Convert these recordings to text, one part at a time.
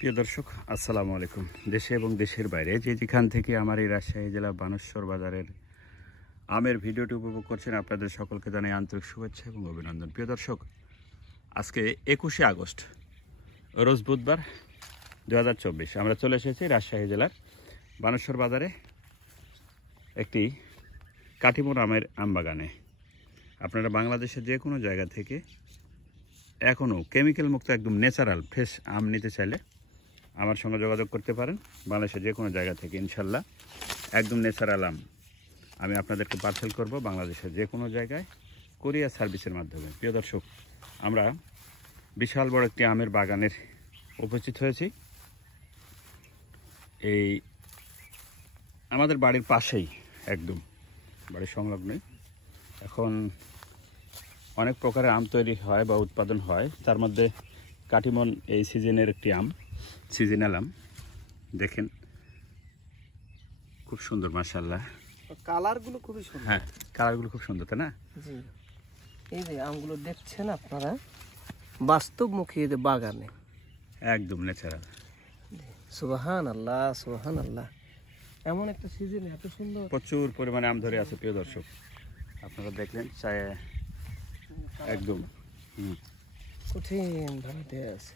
প্রিয় দর্শক, আসসালামু আলাইকুম। দেশে এবং দেশের বাইরে যেখান থেকে আমার এই রাজশাহী জেলা বানেশ্বর বাজারের আমের ভিডিওটি উপভোগ করছেন, আপনাদের সকলকে জানাই আন্তরিক শুভেচ্ছা এবং অভিনন্দন। প্রিয় দর্শক, আজকে 21শে আগস্ট, রোজ বুধবার 2024, আমরা চলে এসেছি রাজশাহী জেলার বানেশ্বর বাজারে একটি কাটিমোর আমের আম বাগানে। আপনারা বাংলাদেশের যে কোনো জায়গা থেকে এখনও কেমিক্যাল মুক্ত একদম ন্যাচারাল ফ্রেশ আম নিতে চাইলে আমার সঙ্গে যোগাযোগ করতে পারেন। বাংলাদেশের যে কোনো জায়গা থেকে ইনশাল্লাহ একদম ন্যাচারাল আম আমি আপনাদেরকে পার্সেল করব বাংলাদেশের যে কোনো জায়গায় কুরিয়ার সার্ভিসের মাধ্যমে। প্রিয় দর্শক, আমরা বিশাল বড় একটি আমের বাগানের উপস্থিত হয়েছি। এই আমাদের বাড়ির পাশেই, একদম বাড়ির সংলগ্নই এখন অনেক প্রকারের আম তৈরি হয় বা উৎপাদন হয়। তার মধ্যে কাটিমন এই সিজনের একটি আম, সিজনাল আম। দেখেন খুব সুন্দর, মাশাআল্লাহ। কালারগুলো খুবই সুন্দর। হ্যাঁ, কালারগুলো খুব সুন্দর, তাই না? জি, এই যে আমগুলো দেখছেন আপনারা বাস্তবমুখী এই যে বাগানে, একদম ন্যাচারাল। সুবহানাল্লাহ সুবহানাল্লাহ, এমন একটা সিজনে এত সুন্দর প্রচুর পরিমাণে আম ধরে আছে। প্রিয় দর্শক, আপনারা দেখলেন চায় একদম কঠিন ভাবে আছে,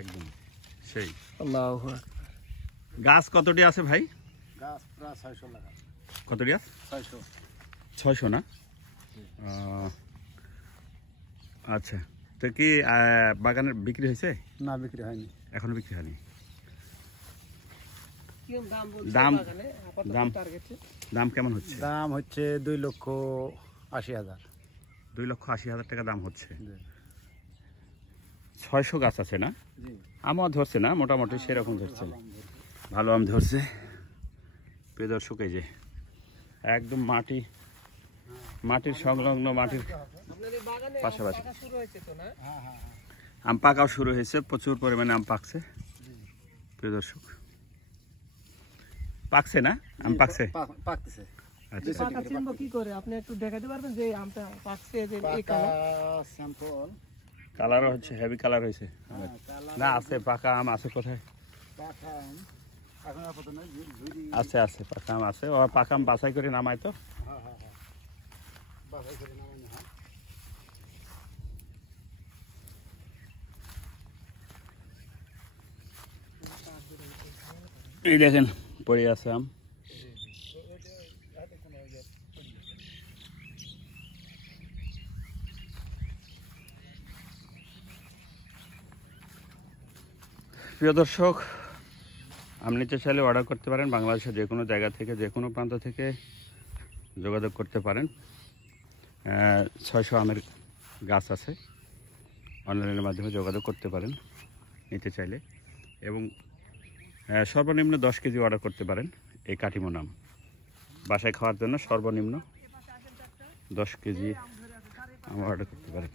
একদম সেই। আল্লাহু আকবার। গাছ কতটি আছে ভাই? গাছ প্রায় 600 লাগা। কতটি আছে? 600 না? আচ্ছা, তো কি বাগানের বিক্রি হয়েছে? না, বিক্রি হয়নি, এখনো বিক্রি হয়নি। দাম দাম কেমন হচ্ছে? দাম হচ্ছে 2,80,000। 2,80,000 টাকা দাম হচ্ছে। 600 গাছ আছে না? আমও ধরছে না, মোটামুটি সেরকম ধরছে, ভালো আম ধরছে। প্রিয় দর্শক, এই যে একদম মাটির সংলগ্ন, মাটির পাশাপাশি আম পাকাও শুরু হয়েছে। প্রচুর পরিমাণে আম পাকছে। প্রিয় দর্শক, পাকছে না? আম পাকছে, পাকতেছে। আচ্ছা, পাকা চিনবো কি করে? আপনি একটু দেখাতে পারবেন যে আমটা পাকছে? যে এই কালার স্যাম্পল, কালারও হচ্ছে হেভি কালার হয়েছে না? আছে পাকা আম আছে কোথায়? পাকা আম এখন আপাতত নাই, আছে আছে পাকা আম আছে। ও পাকা আম বাছাই করে নামায় তো। হ্যাঁ হ্যাঁ হ্যাঁ, বাছাই করে নামানো হয়। এই দেখেন পড়ে আছে আম। প্রিয় দর্শক, আম নিতে চাইলে অর্ডার করতে পারেন। বাংলাদেশের যে কোনো জায়গা থেকে, যে কোনো প্রান্ত থেকে যোগাযোগ করতে পারেন। 600 আমের গাছ আছে, অনলাইনের মাধ্যমে যোগাযোগ করতে পারেন নিতে চাইলে। এবং সর্বনিম্ন 10 কেজি অর্ডার করতে পারেন এই কাটিমন আম বাসায় খাওয়ার জন্য। সর্বনিম্ন 10 কেজি আম অর্ডার করতে পারেন।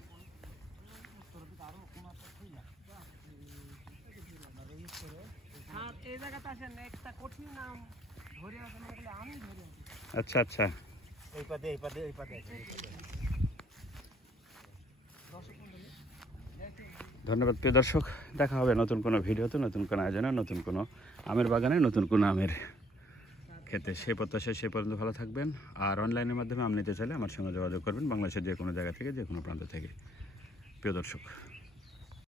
আচ্ছা আচ্ছা, ধন্যবাদ। প্রিয় দর্শক, দেখা হবে নতুন কোনো ভিডিওতে, নতুন কোনো আয়োজনে, নতুন কোনো আমের বাগানে, নতুন কোনো আমের খেতে। সেই প্রত্যাশায় সেই পর্যন্ত ভালো থাকবেন। আর অনলাইনের মাধ্যমে আম নিতে চাইলে আমার সঙ্গে যোগাযোগ করবেন বাংলাদেশের যে কোনো জায়গা থেকে, যে কোনো প্রান্ত থেকে। প্রিয় দর্শক।